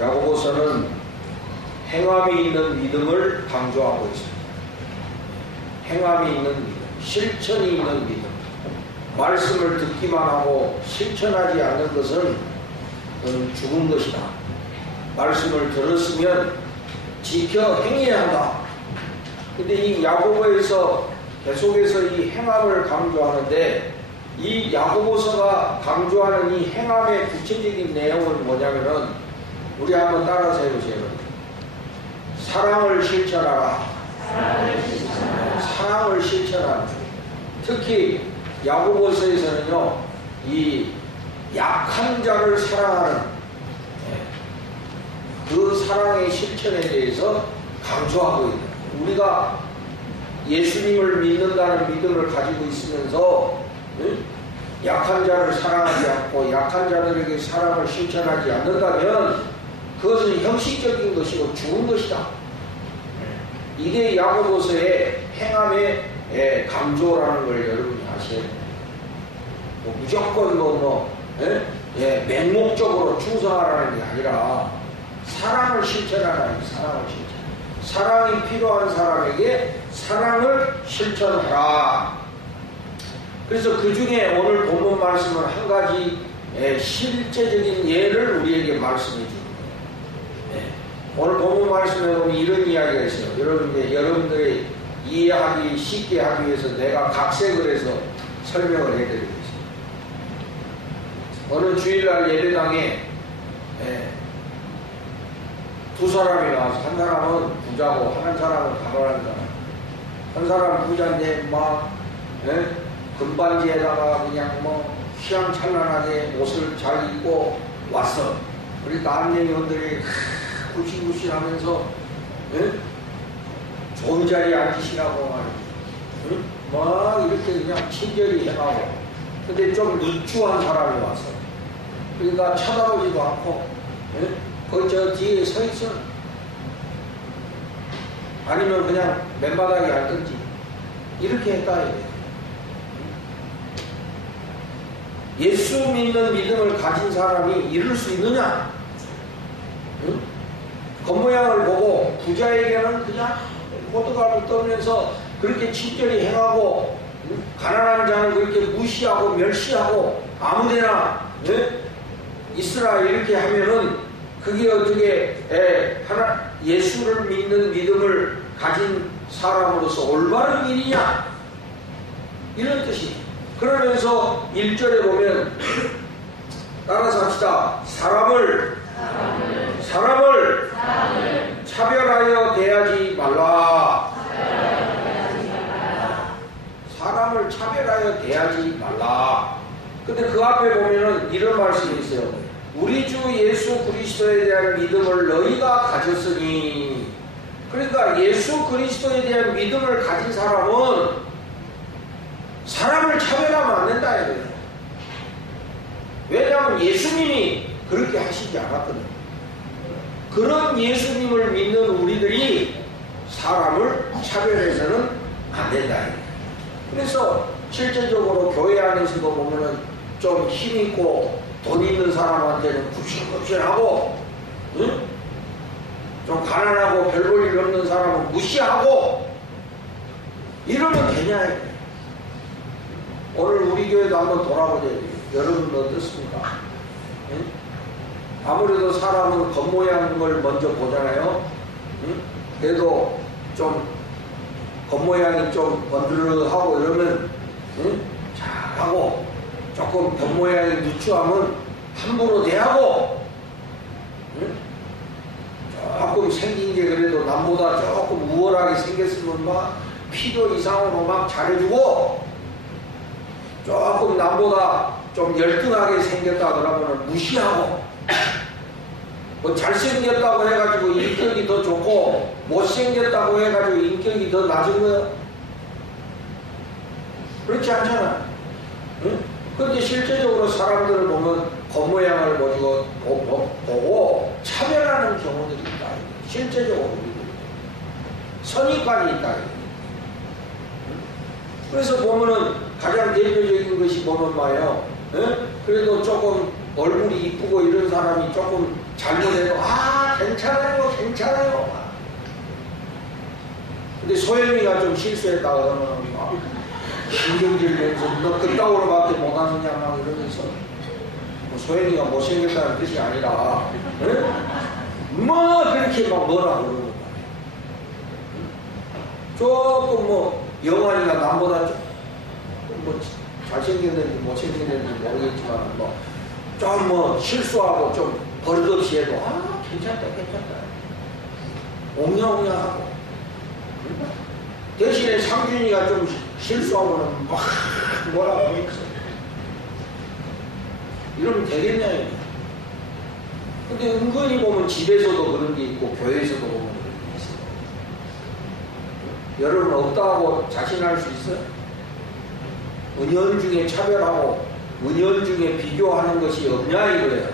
야고보서는 행함이 있는 믿음을 강조하고 있습니다. 행함이 있는 믿음, 실천이 있는 믿음. 말씀을 듣기만 하고 실천하지 않는 것은 죽은 것이다. 말씀을 들었으면 지켜 행해야 한다. 근데 이 야고보에서 계속해서 이 행함을 강조하는데, 이 야고보서가 강조하는 이 행함의 구체적인 내용은 뭐냐면은, 우리 한번 따라서 해보세요. 사랑을 실천하라. 사랑을 실천하라. 특히 야고보서에서는요, 이 약한 자를 사랑하는 그 사랑의 실천에 대해서 강조하고 있는, 우리가 예수님을 믿는다는 믿음을 가지고 있으면서 약한 자를 사랑하지 않고 약한 자들에게 사랑을 실천하지 않는다면 그것은 형식적인 것이고 죽은 것이다. 이게 야고보서의 행함의 강조라는 걸 여러분이 아셔야 돼요. 무조건 맹목적으로 충성하라는 게 아니라 사랑을 실천하라는, 사랑을 실천. 사랑이 필요한 사람에게 사랑을 실천하라. 그래서 그 중에 오늘 본문 말씀은 한 가지 실제적인 예를 우리에게 말씀해 주는 거예요. 오늘 본문 말씀에 보면 이런 이야기가 있어요. 여러분들이 이해하기 쉽게 하기 위해서 내가 각색을 해서 설명을 해드리고 있습니다. 어느 주일날 예배당에 두 사람이 나와서, 한 사람은 부자고 한 사람은 가난한 사람. 한 사람은 부자인데 막 금반지에다가 그냥 휘황찬란하게 옷을 잘 입고 왔어. 그러니까 안내위원들이 굿신굿신하면서 좋은 자리에 앉으시라고 말이지. 막 이렇게 그냥 친절히 해가고. 근데 좀 누추한 사람이 왔어. 그러니까 쳐다보지도 않고 저 뒤에 서 있어. 아니면 그냥 맨바닥에 앉든지 이렇게 했다 이래. 예수 믿는 믿음을 가진 사람이 이룰 수 있느냐? 응? 겉모양을 보고 부자에게는 그냥 호두갑을 떠면서 그렇게 친절히 행하고, 가난한 자는 그렇게 무시하고 멸시하고 아무데나 있으라 이렇게 하면은 그게 어떻게 예수를 믿는 믿음을 가진 사람으로서 올바른 일이냐? 이런 뜻이에요. 그러면서 1절에 보면 따라서 합시다. 사람을 차별하여 대하지 말라. 사람을 차별하여 대하지 말라. 근데 그 앞에 보면은 이런 말씀이 있어요. 우리 주 예수 그리스도에 대한 믿음을 너희가 가졌으니. 그러니까 예수 그리스도에 대한 믿음을 가진 사람은 사람을 차별하면 안 된다 이거예요. 왜냐하면 예수님이 그렇게 하시지 않았거든요. 그런 예수님을 믿는 우리들이 사람을 차별해서는 안 된다 이거예요. 그래서 실제적으로 교회 안에서도 보면은 좀 힘있고 돈 있는 사람한테는 굽신굽신하고, 좀 가난하고 별 볼 일 없는 사람은 무시하고 이러면 되냐 이거예요. 오늘 우리 교회도 한번 돌아보자. 여러분은 어떻습니까? 아무래도 사람은 겉모양을 먼저 보잖아요. 그래도 좀 겉모양이 좀 번들하고 이러면 잘하고, 조금 겉모양이 누추하면 함부로 대하고, 조금 생긴 게 그래도 남보다 조금 우월하게 생겼으면 막 필요 이상으로 막 잘해주고, 조금 남보다 좀 열등하게 생겼다 그러면 무시하고, 뭐 잘생겼다고 해가지고 인격이 더 좋고 못생겼다고 해가지고 인격이 더 낮은 거야? 그렇지 않잖아. 응? 그런데 실제적으로 사람들을 보면 겉모양을 보고 차별하는 경우들이 있다. 실제적으로 선입관이 있다. 그래서 보면은 가장 대표적인 것이 보면 뭐예요? 그래도 조금 얼굴이 이쁘고 이런 사람이 조금 잘못해도 괜찮아요 괜찮아요. 근데 소연이가 좀 실수했다 그러면 신경질 내면서 너 그따구로밖에 못하느냐 막 이러면서 뭐 소연이가 못생겼다는 뜻이 아니라 뭐 그렇게 막 뭐라 그러는 거야. 조금 뭐 영환이가 남보다 조금 뭐 잘생겼는지 못생겼는지 모르겠지만 좀 뭐 실수하고 좀 버릇없이 해도 괜찮다 옹냐옹냐하고. 대신에 상준이가 좀 실수하고는 막 뭐라고 했어. 이러면 되겠냐 이거. 근데 은근히 보면 집에서도 그런 게 있고 교회에서도 보면 그런 게 있어요. 여러분 없다고 자신할 수 있어요? 은연중에 차별하고 은연중에 비교하는 것이 없냐 이거예요.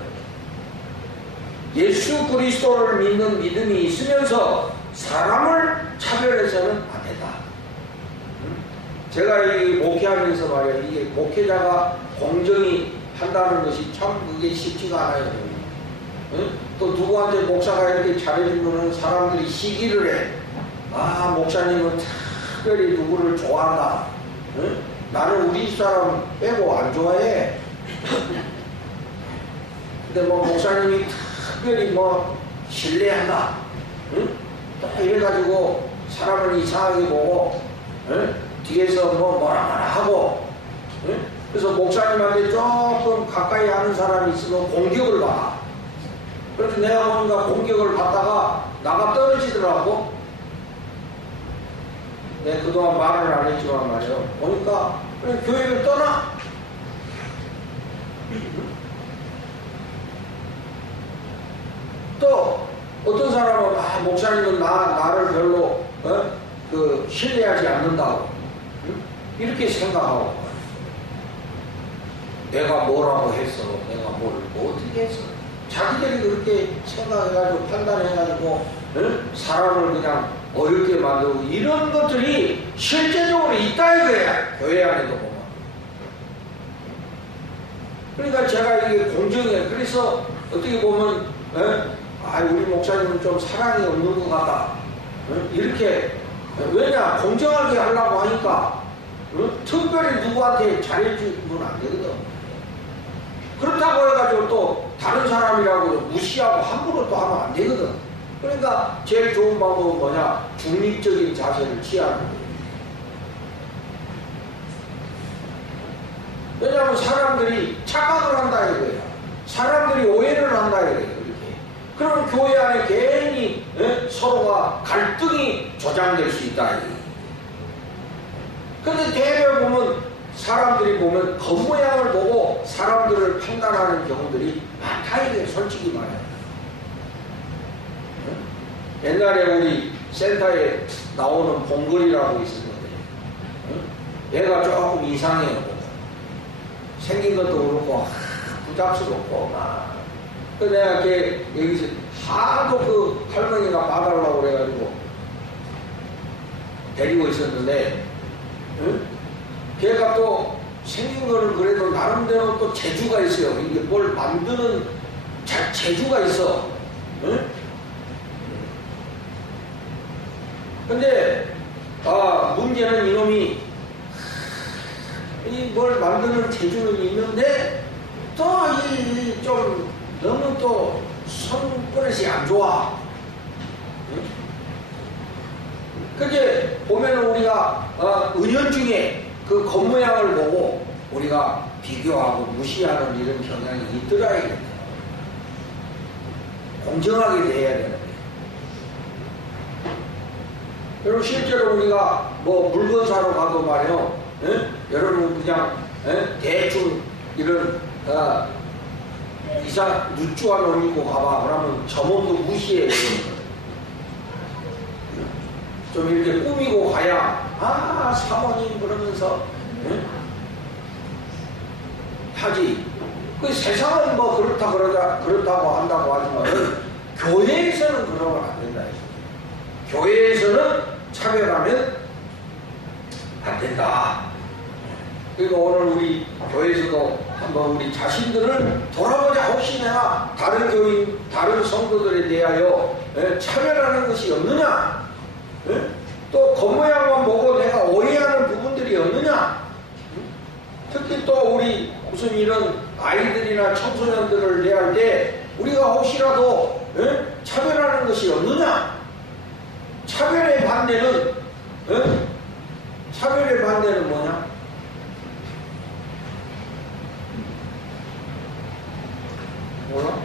예수 그리스도를 믿는 믿음이 있으면서 사람을 차별해서는 안 된다. 제가 이 목회하면서 말이에요. 이게 목회자가 공정히 한다는 것이 참 그게 쉽지가 않아요. 또 누구한테 목사가 이렇게 잘해주면 사람들이 시기를 해. 목사님은 특별히 누구를 좋아한다. 나는 우리 집사람 빼고 안 좋아해. 근데 뭐 목사님이 특별히 뭐 신뢰한다. 딱 이래가지고 사람을 이상하게 보고 뒤에서 뭐라 하고 그래서 목사님한테 조금 가까이 하는 사람이 있으면 공격을 받아. 그래서 내가 뭔가 공격을 받다가 나가 떨어지더라고. 내가 그동안 말을 안 했지만 말이에요. 보니까 그래, 교회를 떠나. 또 어떤 사람은 목사님은 나를 별로 신뢰하지 않는다고 이렇게 생각하고 내가 뭐라고 했어. 내가 뭘 어떻게 했어. 자기들이 그렇게 생각해가지고 판단해가지고 사람을 그냥 어렵게 만들고 이런 것들이 실제적으로 있다 이거야. 교회 안에도 보면. 그러니까 제가 이게 공정해. 그래서 어떻게 보면 우리 목사님은 좀 사랑이 없는 것 같다. 이렇게 왜냐 공정하게 하려고 하니까 특별히 누구한테 잘해주면 안 되거든. 그렇다고 해가지고 또 다른 사람이라고 무시하고 함부로 또 하면 안 되거든. 그러니까 제일 좋은 방법은 뭐냐? 중립적인 자세를 취하는 거예요. 왜냐하면 사람들이 착각을 한다 이거야. 사람들이 오해를 한다 이거야. 이렇게. 그러면 교회 안에 괜히 서로가 갈등이 조장될 수 있다 이거야. 근데 대개 보면 사람들이 보면 겉모양을 보고 사람들을 판단하는 경우들이 많다 이게 솔직히 말해요. 옛날에 우리 센터에 나오는 봉글이라고 있었는데 얘가 조금 이상해요. 생긴 것도 그렇고 부잡스럽고 막. 그래서 내가 걔 여기서 하도 그 할머니가 봐달라고 그래가지고 데리고 있었는데 걔가 또 생긴 거는 그래도 나름대로 또 재주가 있어요. 이게 뭘 만드는 재주가 있어. 근데 문제는 이놈이 뭘 만드는 재주는 있는데 또 좀 너무 또 손버릇이 안 좋아. 그게 보면 우리가 은연중에 그 겉모양을 보고 우리가 비교하고 무시하는 이런 경향이 있더라 이거예요. 공정하게 대해야 되는 거예요. 여러분 실제로 우리가 뭐 물건 사러 가도 말이요. 여러분 그냥 대충 이런 이상 누추한 옷 입고 가봐. 그러면 점원도 무시해. 좀 이렇게 꾸미고 가야 사모님 그러면서 하지. 그 세상은 뭐 그렇다고 한다고 하지만 교회에서는 그러면 안 된다. 교회에서는 차별하면 안 된다. 그리고 오늘 우리 교회에서도 한번 우리 자신들을 돌아보자. 혹시 내가 다른 교인, 다른 성도들에 대하여 차별하는 것이 없느냐? 또 겉모양만 보고 내가 오해하는 부분들이 없느냐? 특히 또 우리 무슨 이런 아이들이나 청소년들을 대할 때 우리가 혹시라도 차별하는 것이 없느냐? 차별의 반대는 뭐냐? 뭐야?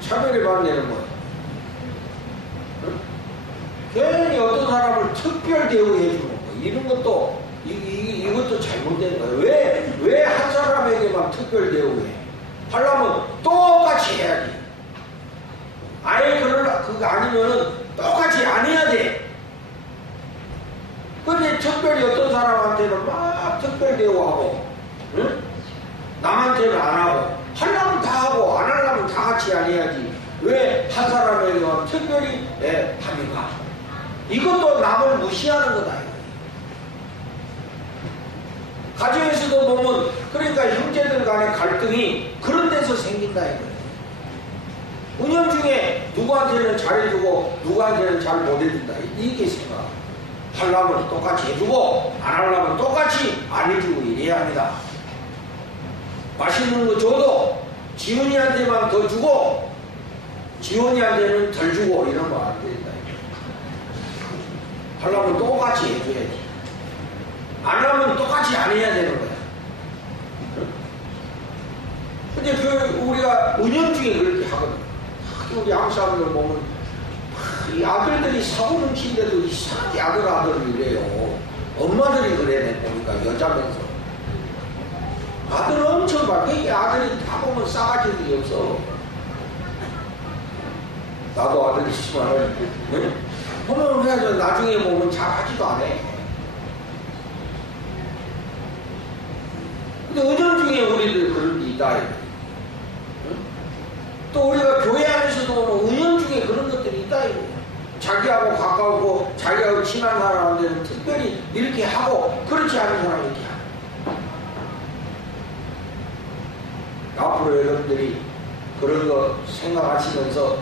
차별의 반대는 뭐야? 괜히 어떤 사람을 특별 대우해 주는 거, 이런 것도 이것도 잘못된 거예요. 왜 한 사람에게만 특별 대우해? 하려면 똑같이 해야지. 아예 그거 아니면은 똑같이 안 해야 돼. 근데 특별히 어떤 사람한테는 막 특별 대우하고, 응? 남한테는 안 하고, 하려면 다 하고, 안 하려면 다 같이 안 해야지. 왜 한 사람에게만 특별히 합니까? 이것도 남을 무시하는 거다. 가정에서도 보면, 그러니까 형제들 간의 갈등이 그런 데서 생긴다 이거예요. 은연중에 누구한테는 잘해주고 누구한테는 잘 못해준다. 이게 생각. 하려면 똑같이 해주고 안 하려면 똑같이 안 해주고 이래야 합니다. 맛있는 거 줘도 지훈이한테만 더 주고 지훈이한테는 덜 주고 이런 거 안 된다. 하려면 똑같이 해줘야지. 안 하면 똑같이 안 해야 되는 거야. 근데 우리가 은연중에 그렇게 하거든. 우리 한국 사람들 보면 이 아들들이 사고 넘치는데도 이상하게 아들을 이래요. 엄마들이 그래 보니까 여자면서 아들은 엄청 밝게 아들이 다 보면 싸가지들이 없어. 나도 아들이 있지만 보면 해야죠. 나중에 보면 잘하지도 않아. 근데 은연중에 우리들 그런 게 있다. 또 우리가 교회 안에서도 보면 은연중에 그런 것들이 있다. 자기하고 가까우고 자기하고 친한 사람한테는 특별히 이렇게 하고 그렇지 않은 사람이 이렇게 하고. 앞으로 여러분들이 그런 거 생각하시면서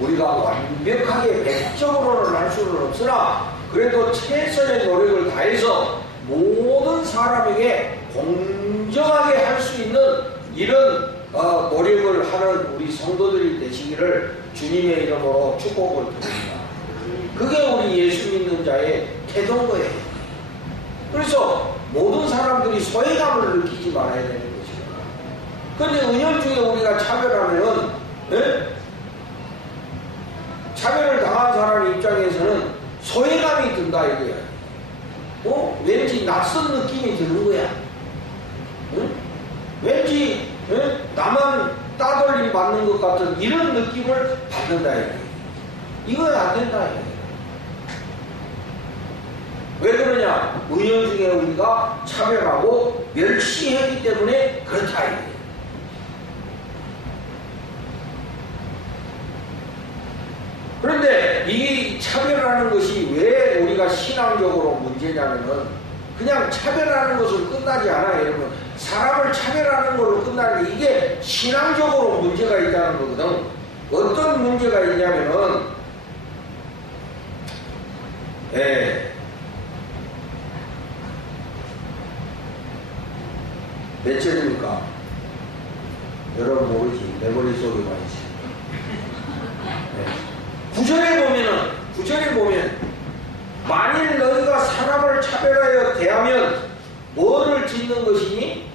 우리가 완벽하게 100%는 할 수는 없으나 그래도 최선의 노력을 다해서 모든 사람에게 공정하게 할 수 있는 이런 노력을 하는 우리 성도들이 되시기를 주님의 이름으로 축복을 드립니다. 그게 우리 예수 믿는 자의 태도인 거예요. 그래서 모든 사람들이 소외감을 느끼지 말아야 되는 것입니다. 그런데 은연중에 우리가 차별하면은 차별을 당한 사람 입장에서는 소외감이 든다 이거야. 왠지 낯선 느낌이 드는 거야. 왠지 나만 따돌림 받는 것 같은 이런 느낌을 받는다 이거야. 이건 안 된다 이거야. 왜 그러냐? 은연중에 우리가 차별하고 멸시했기 때문에 그렇다 이거야. 그런데 이 차별하는 것이 왜 우리가 신앙적으로 문제냐면은 그냥 차별하는 것으로 끝나지 않아요, 여러분. 사람을 차별하는 걸로 끝나는데 이게 신앙적으로 문제가 있다는 거거든. 어떤 문제가 있냐면은 몇 절입니까? 여러분 모르지? 내 머릿속에 많이 9절에 보면 만일 너희가 사람을 차별하여 대하면 뭐를 짓는 것이니?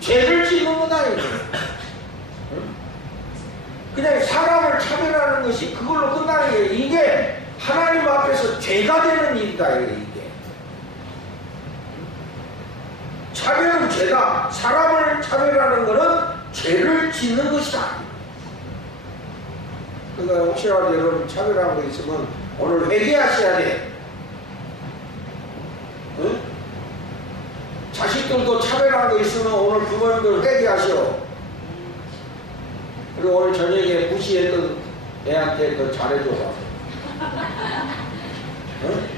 죄를 짓는 거다. 그냥 사람을 차별하는 것이 그걸로 끝나는 게 이게 하나님 앞에서 죄가 되는 일이다. 이게 차별은 죄다. 사람을 차별하는 것은 죄를 짓는 것이다. 그러니까 혹시라도 여러분 차별한 거 있으면 오늘 회개하셔야 돼. 응? 자식들도 차별한 거 있으면 오늘 부모님들 회개하셔. 그리고 오늘 저녁에 무시했던 애한테 더 잘해줘라. 응?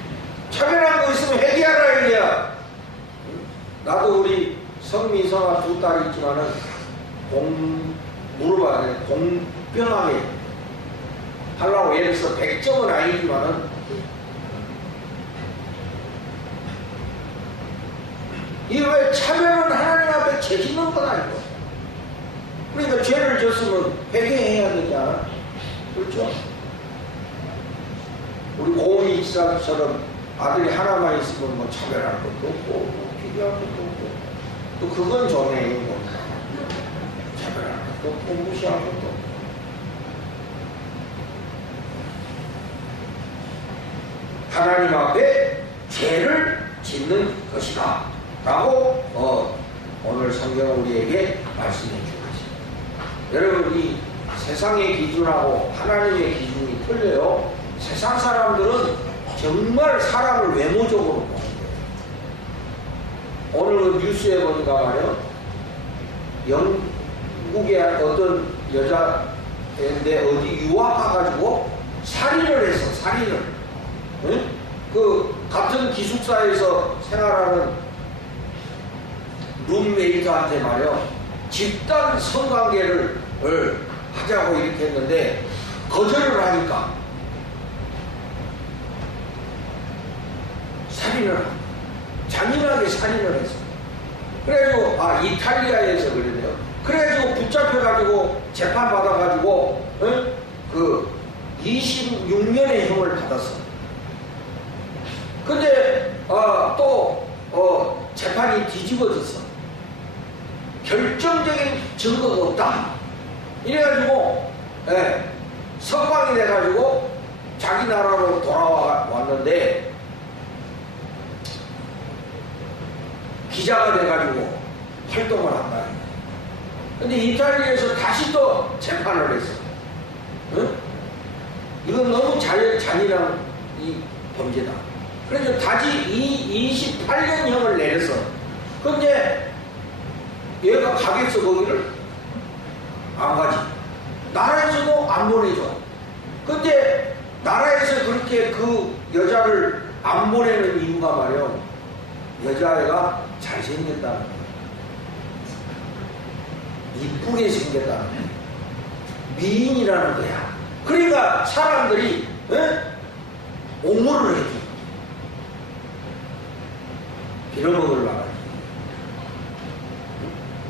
차별한 거 있으면 회개하라 이거야. 응? 나도 우리 성미성아 두 딸이 있지만은 물어봐야 돼. 공평하게 하려고 예를 들어서 100점은 아니지만은 이게 왜 차별은 하나님 앞에 죄짓는 건 아니고. 그러니까 죄를 졌으면 회개해야 되지 않아? 그렇죠? 우리 고은이 지사처럼 아들이 하나만 있으면 뭐 차별할 것도 없고 뭐 비교할 것도 없고 또 그건 정해인 겁니다. 차별할 것도 없고 무시할 것도 없고. 하나님 앞에 죄를 짓는 것이다 라고 오늘 성경은 우리에게 말씀해 주고 있습니다. 여러분, 이 세상의 기준하고 하나님의 기준이 틀려요. 세상 사람들은 정말 사람을 외모적으로 보는 거예요. 오늘 그 뉴스에 보니까 말이에요, 영국의 어떤 여자인데 어디 유학 가가지고 살인을 했어. 살인을. 응? 그 같은 기숙사에서 생활하는 룸메이트한테 말이요, 집단 성관계를 하자고 이렇게 했는데 거절을 하니까 살인을 합니다. 잔인하게 살인을 했어요. 그래가지고 이탈리아에서 그러네요. 그래가지고 붙잡혀가지고 재판 받아가지고 그 26년의 형을 받았어. 근데 또 재판이 뒤집어졌어. 결정적인 증거가 없다. 이래가지고 석방이 돼가지고 자기 나라로 돌아왔는데 기자가 돼가지고 활동을 한다. 근데 이탈리아에서 다시 또 재판을 했어. 응? 이건 너무 잔인한 이 범죄다. 그래서 다시 28년형을 내렸어. 근데 얘가 가겠어, 거기를? 안 가지. 나라에서도 안 보내줘. 근데 나라에서 그렇게 그 여자를 안 보내는 이유가 말이야, 여자애가 잘생겼다는 거야. 이쁘게 생겼다는 거야. 미인이라는 거야. 그러니까 사람들이 옹호를 해줘. 빌어먹으려고.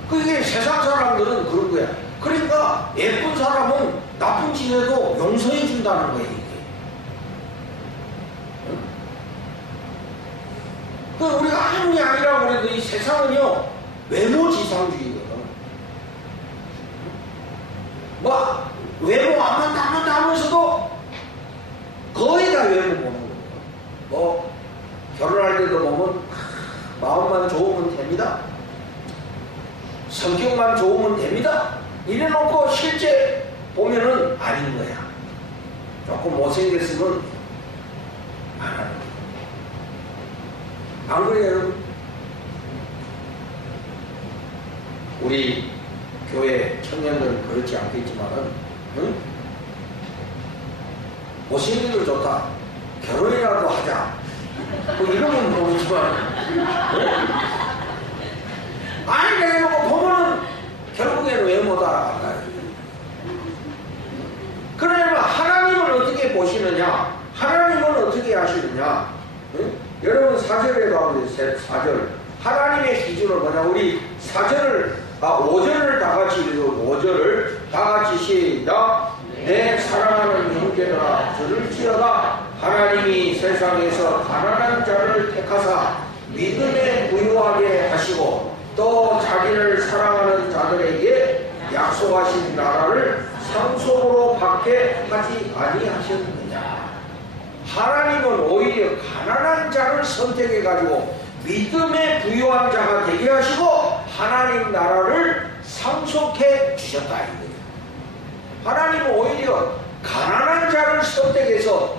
그게 세상 사람들은 그런 거야. 그러니까 예쁜 사람은 나쁜 짓 해도 용서해 준다는 거야, 이게. 그 우리가 아무리 아니라고 그래도 이 세상은요, 외모지상주의거든. 뭐 외모 안 맞다 하면서도 거의 다 외모 보는 거예요. 뭐 결혼할 때도 보면 마음만 좋으면 됩니다. 성격만 좋으면 됩니다. 이래놓고 실제 보면은 아닌 거야. 조금 못생겼으면 안 하는 거야. 안 그래요, 여러분? 우리 교회 청년들은 그렇지 않겠지만은, 응? 못생긴 거 좋다. 결혼이라도 하자. 뭐 이러면 모르지만, 응? 아니, 내가 보면은 결국에는 외모다. 그러면 하나님은 어떻게 보시느냐? 하나님은 어떻게 하시느냐? 응? 여러분 4절에 가보세요. 4절. 하나님의 기준은 뭐냐? 우리 5절을 다 같이 읽고 5절을 다 같이 시작. 내 사랑하는 형제들아, 들을지어다. 하나님이 세상에서 가난한 자를 택하사 믿음에 부유하게 하시고 또 자기를 사랑하는 자들에게 약속하신 나라를 상속으로 받게 하지 아니하셨느냐. 하나님은 오히려 가난한 자를 선택해가지고 믿음에 부유한 자가 되게 하시고 하나님 나라를 상속해 주셨다. 하나님은 오히려 가난한 자를 선택해서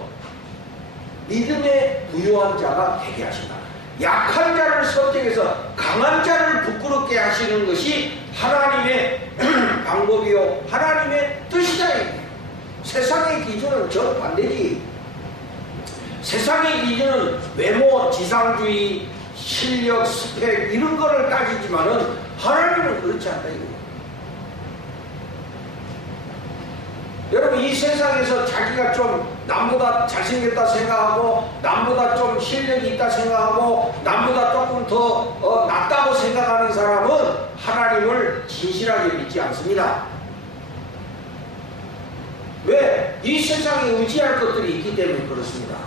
믿음에 부유한 자가 되게 하신다. 약한 자를 선택해서 강한 자를 부끄럽게 하시는 것이 하나님의 방법이요 하나님의 뜻이다. 세상의 기준은 정반대지. 세상의 기준은 외모 지상주의, 실력, 스펙 이런 거를 따지지만은 하나님은 그렇지 않다 이거예요. 여러분 이 세상에서 자기가 좀 남보다 잘생겼다 생각하고 남보다 좀 실력이 있다 생각하고 남보다 조금 더 낫다고 생각하는 사람은 하나님을 진실하게 믿지 않습니다. 왜? 이 세상에 의지할 것들이 있기 때문에 그렇습니다.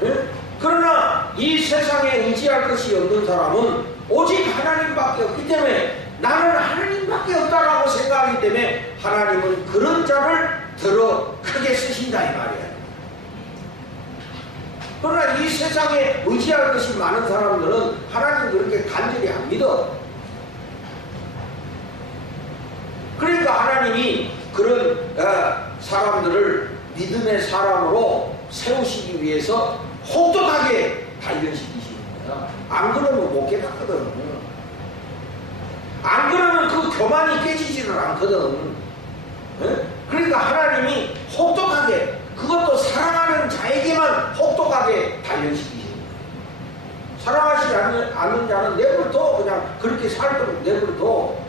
네? 그러나 이 세상에 의지할 것이 없는 사람은 오직 하나님밖에 없기 때문에 나는 하나님밖에 없다라고 생각하기 때문에 하나님은 그런 자를 들어 크게 쓰신다 이 말이에요. 그러나 이 세상에 의지할 것이 많은 사람들은 하나님 그렇게 간절히 안 믿어. 그러니까 하나님이 그런 사람들을 믿음의 사람으로 세우시기 위해서 혹독하게 단련시키시는 거야. 안 그러면 못 깨닫거든. 안 그러면 그 교만이 깨지지를 않거든. 네? 그러니까 하나님이 혹독하게, 그것도 사랑하는 자에게만 혹독하게 단련시키시는 거예요. 사랑하지 않는 자는 내버려둬. 그냥 그렇게 살 거면 내버려둬.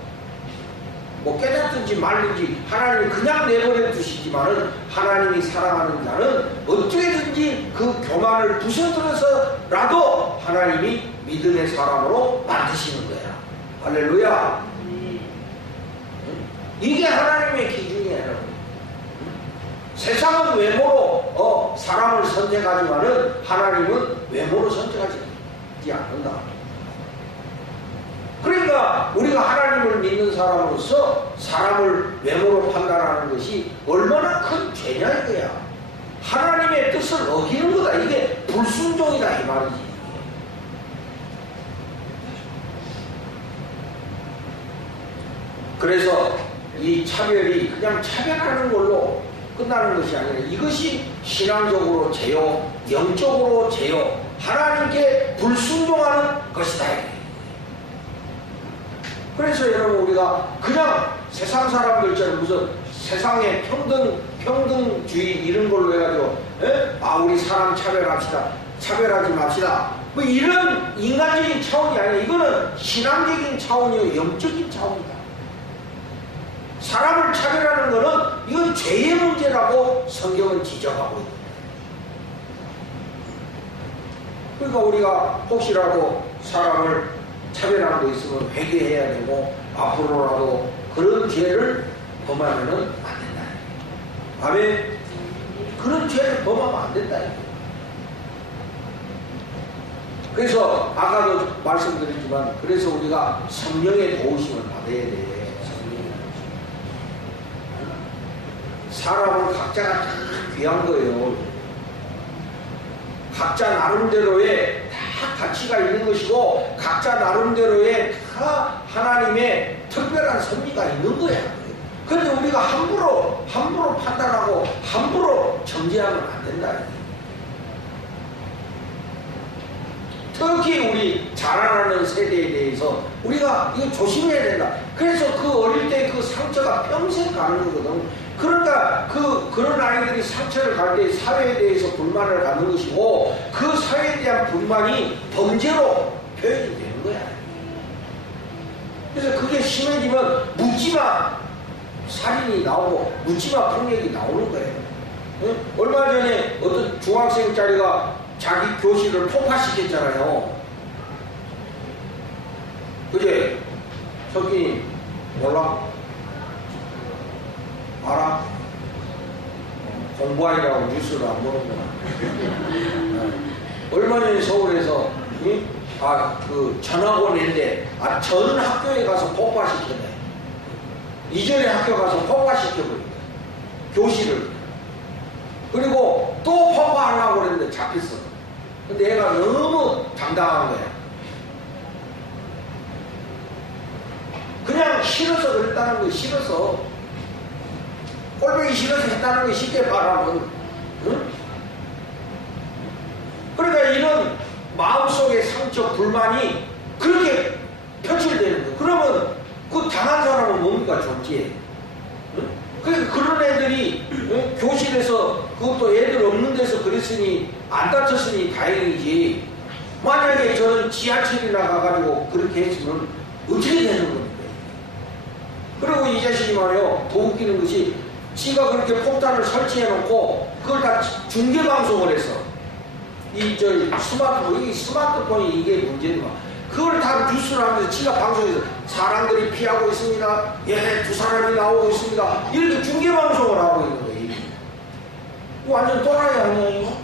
뭐 깨닫든지 말든지 하나님이 그냥 내버려 두시지만은 하나님이 사랑하는 자는 어떻게든지 그 교만을 부서뜨려서라도 하나님이 믿음의 사람으로 만드시는 거야. 할렐루야. 이게 하나님의 기준이에요. 세상은 외모로 사람을 선택하지만은 하나님은 외모로 선택하지 않는다. 그러니까 우리가 하나님을 믿는 사람으로서 사람을 외모로 판단하는 것이 얼마나 큰 죄냐 이거야. 하나님의 뜻을 어기는 거다. 이게 불순종이다 이 말이지. 그래서 이 차별이 그냥 차별하는 걸로 끝나는 것이 아니라 이것이 신앙적으로 죄요, 영적으로 죄요, 하나님께 불순종하는 것이다. 그래서 여러분 우리가 그냥 세상 사람들처럼 무슨 세상의 평등주의 이런 걸로 해가지고 우리 사람 차별합시다, 차별하지 맙시다, 뭐 이런 인간적인 차원이 아니라 이거는 신앙적인 차원이요, 영적인 차원이다. 사람을 차별하는 것은 이건 죄의 문제라고 성경은 지적하고 있다. 그러니까 우리가 혹시라도 사람을 차별하는 거 있으면 회개해야 되고 앞으로라도 그런 죄를 범하면은 안 된다. 아멘. 그런 죄를 범하면 안 된다. 그래서 아까도 말씀드렸지만 그래서 우리가 성령의 도우심을 받아야 돼. 사람은 각자가 다 귀한 거예요. 각자 나름대로의 다 가치가 있는 것이고 각자 나름대로의 다 하나님의 특별한 섭리가 있는 거야. 그런데 우리가 함부로 판단하고 함부로 정죄하면 안 된다. 특히 우리 자라나는 세대에 대해서 우리가 이거 조심해야 된다. 그래서 그 어릴 때 그 상처가 평생 가는 거거든. 그러니까 그런 아이들이 상처를 갈 때 사회에 대해서 불만을 갖는 것이고 그 사회에 대한 불만이 범죄로 표현이 되는 거야. 그래서 그게 심해지면 묻지마 살인이 나오고 묻지마 폭력이 나오는 거예요. 응? 얼마 전에 어떤 중학생짜리가 자기 교실을 폭파시켰잖아요. 그제 석기님 몰라? 알아? 공부하느라고 뉴스를 안 보는구나. 얼마 전에 서울에서 그 전학원인데 전 학교에 가서 폭파시켰네. 이전에 학교 가서 폭파시켜버렸네. 교실을. 그리고 또 폭파하려고 그랬는데 잡혔어. 근데 얘가 너무 당당한 거야. 그냥 싫어서 그랬다는 거야. 싫어서. 꼴보기 싫어서 했다는 거 쉽게 말하면. 응? 그러니까 이런 마음속의 상처, 불만이 그렇게 표출되는 거예요. 그러면 그 당한 사람은 뭡니까? 존재. 응? 그런 애들이 교실에서 그것도 애들 없는 데서 그랬으니 안 다쳤으니 다행이지. 만약에 저는 지하철이나 가가지고 그렇게 했으면 어떻게 되는 겁니까? 그리고 이 자식이 말이요, 더 웃기는 것이 지가 그렇게 폭탄을 설치해놓고 그걸 다 중계방송을 해서 이 스마트폰이 이게 문제인가? 그걸 다 뉴스를 하면서 지가 방송에서 사람들이 피하고 있습니다. 예, 두 사람이 나오고 있습니다. 이렇게 중계방송을 하고 있는 거예요. 이거 완전 또라이 아니야 이거?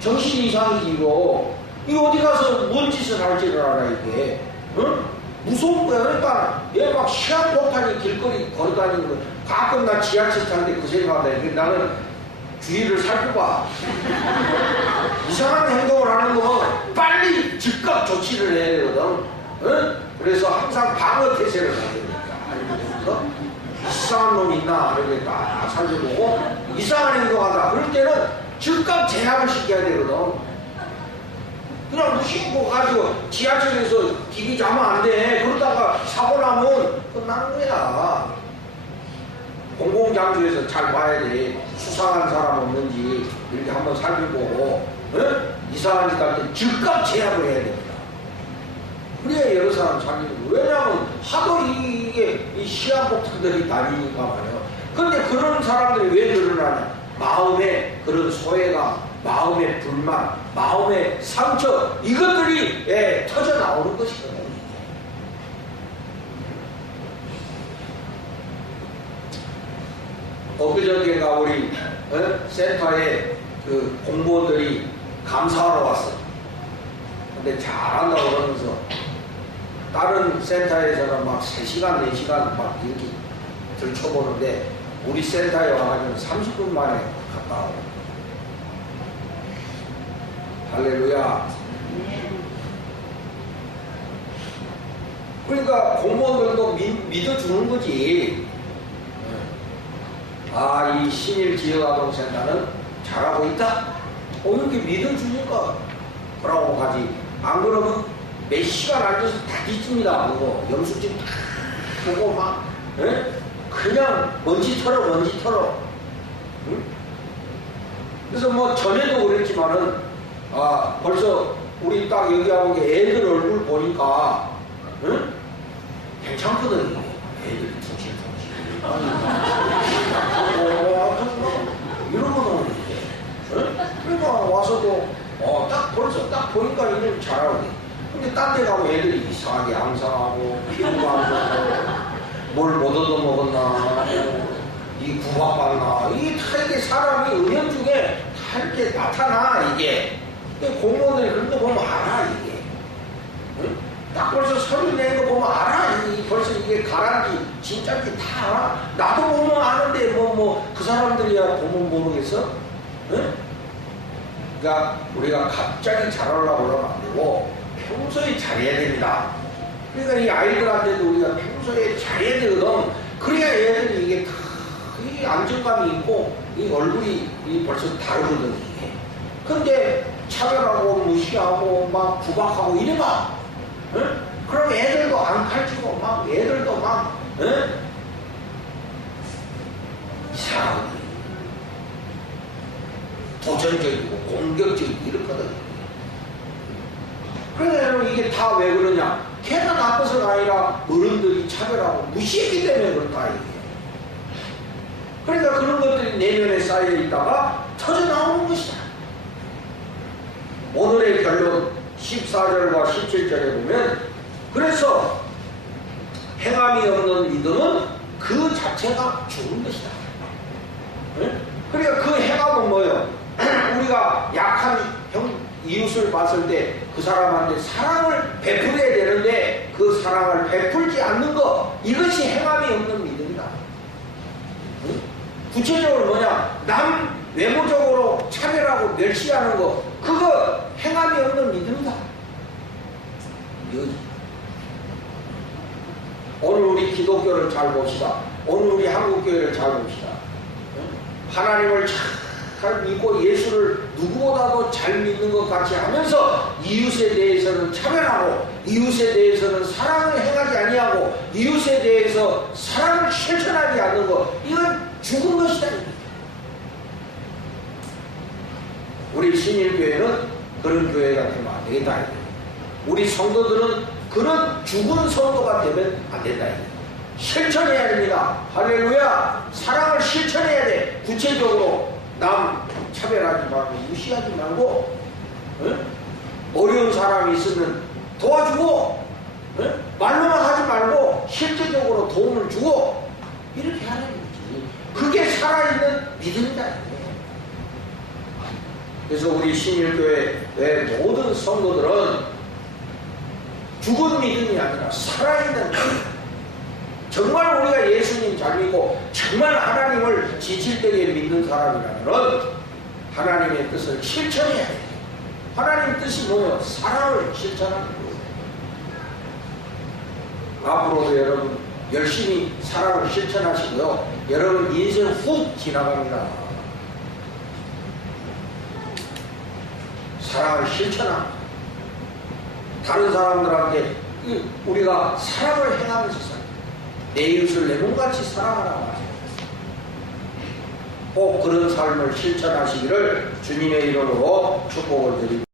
정신 이상이지 이거. 이거 어디 가서 뭔 짓을 할지를 알아 이게. 응? 무서운 거야. 그러니까 얘 막 시한폭탄이 길거리 걸어다니는 거 가끔 나 지하철 타는데 그 생각하다. 나는 주위를 살펴봐. 이상한 행동을 하는 거 빨리 즉각 조치를 해야 되거든. 응? 그래서 항상 방어 태세를 가야 되니까. 이상한 놈이 있나 이렇게 딱 살펴보고 이상한 행동하다 그럴 때는 즉각 제압을 시켜야 되거든. 그냥 무심코 가지고 지하철에서 기기 자면 안 돼. 그러다가 사고 나면 끝나는 거야. 공공장소에서 잘 봐야 돼. 수상한 사람 없는지 이렇게 한번 살펴보고, 응? 이상한 짓 할 때 즉각 제압을 해야 됩니다. 그래야 여러 사람 살리는 거예요. 왜냐하면 하도 이게 이 시한폭탄들이 다니니까 말이에요. 근데 그런 사람들이 왜 늘어나냐? 마음의 그런 소외감, 마음의 불만, 마음의 상처, 이것들이 터져 나오는 것이거든요. 엊그저께가 우리 센터에 그 공무원들이 감사하러 왔어. 근데 잘한다고 그러면서 다른 센터에서는 막 3시간, 4시간 막 이렇게 들춰보는데 우리 센터에 와가지고 30분 만에 갔다 오고. 할렐루야. 그러니까 공무원들도 믿어주는 거지. 아, 이 신일지역아동센터는 잘하고 있다? 이렇게 믿어주니까 그러고 가지. 안 그러면 몇 시간 앉아서 다 뒤집니다. 그거 영수증 다 보고 막 그냥 먼지 털어. 응? 그래서 뭐 전에도 그랬지만은 벌써 우리 딱 여기 하고 애들 얼굴 보니까 괜찮거든요. 애들이 퉁실퉁실. 이러거든. 그러니까 와서도 딱 벌써 딱 보니까 이제 잘하고. 근데 딴 데 가면 애들이 이상하게 앙상하고 피부가 뭘 못 얻어먹었나, 이 구박받나, 이게 다 이게 사람이 은연중에 다 이렇게 나타나 이게. 공무원들이 그런 거 보면 알아 이게. 응? 딱 벌써 서류 내는 거 보면 알아. 벌써 이게 가란지 진짜인지 다 알아. 나도 보면 아는데 그 사람들이야 보면 모르겠어? 응? 그러니까 우리가 갑자기 잘하려고 그러면 안 되고 평소에 잘해야 됩니다. 그러니까 이 아이들한테도 우리가 평소에 잘해야 되거든. 그래야 애들이 이게 다 이 안정감이 있고 이 얼굴이 벌써 다르거든 이게. 근데 차별하고 무시하고 막 구박하고 이래봐. 응? 그럼 애들도 안 가르치고 막 애들도 막 이상하게 도전적이고 공격적이고 이렇거든. 그래서 이게 다 왜 그러냐? 걔가 나빠서가 아니라 어른들이 차별하고 무시했기 때문에 그렇다 이게. 그러니까 그런 것들이 내면에 쌓여 있다가 터져 나오는 것이다. 오늘의 결론 14절과 17절에 보면 그래서 행함이 없는 믿음은 그 자체가 죽은 것이다. 그러니까 그 행함은 뭐예요? 우리가 약한 이웃을 봤을 때 그 사람한테 사랑을 베풀어야 되는데 그 사랑을 베풀지 않는 것, 이것이 행함이 없는 믿음이다. 구체적으로 뭐냐? 남 외모적으로 차별하고 멸시하는 거, 그거 행함이 없는 믿음이다. 오늘 우리 기독교를 잘 봅시다. 오늘 우리 한국교회를 잘 봅시다. 하나님을 잘 믿고 예수를 누구보다도 잘 믿는 것 같이 하면서 이웃에 대해서는 차별하고 이웃에 대해서는 사랑을 행하지 아니하고 이웃에 대해서 사랑을 실천하지 않는 것, 이건 죽은 것이다. 우리 신일교회는 그런 교회가 되면 안 되겠다. 우리 성도들은 그런 죽은 성도가 되면 안 된다. 실천해야 됩니다. 할렐루야. 사랑을 실천해야 돼. 구체적으로 남 차별하지 말고 무시하지 말고, 응? 어려운 사람이 있으면 도와주고, 응? 말로만 하지 말고 실제적으로 도움을 주고 이렇게 하는 거지. 그게 살아있는 믿음이다. 그래서 우리 신일교회의 모든 성도들은 죽은 믿음이 아니라 살아있는 믿음. 정말 우리가 예수님 잘 믿고 정말 하나님을 지칠되게 믿는 사람이라면 하나님의 뜻을 실천해야 돼. 하나님 뜻이 뭐예요? 사랑을 실천하는 거예요. 앞으로도 여러분 열심히 사랑을 실천하시고요. 여러분 인생 훅 지나갑니다. 사랑을 실천합니다. 다른 사람들한테 우리가 사랑을 행하면서 살아요. 내 이웃을 내 몸같이 사랑하라고 하세요. 꼭 그런 삶을 실천하시기를 주님의 이름으로 축복을 드립니다.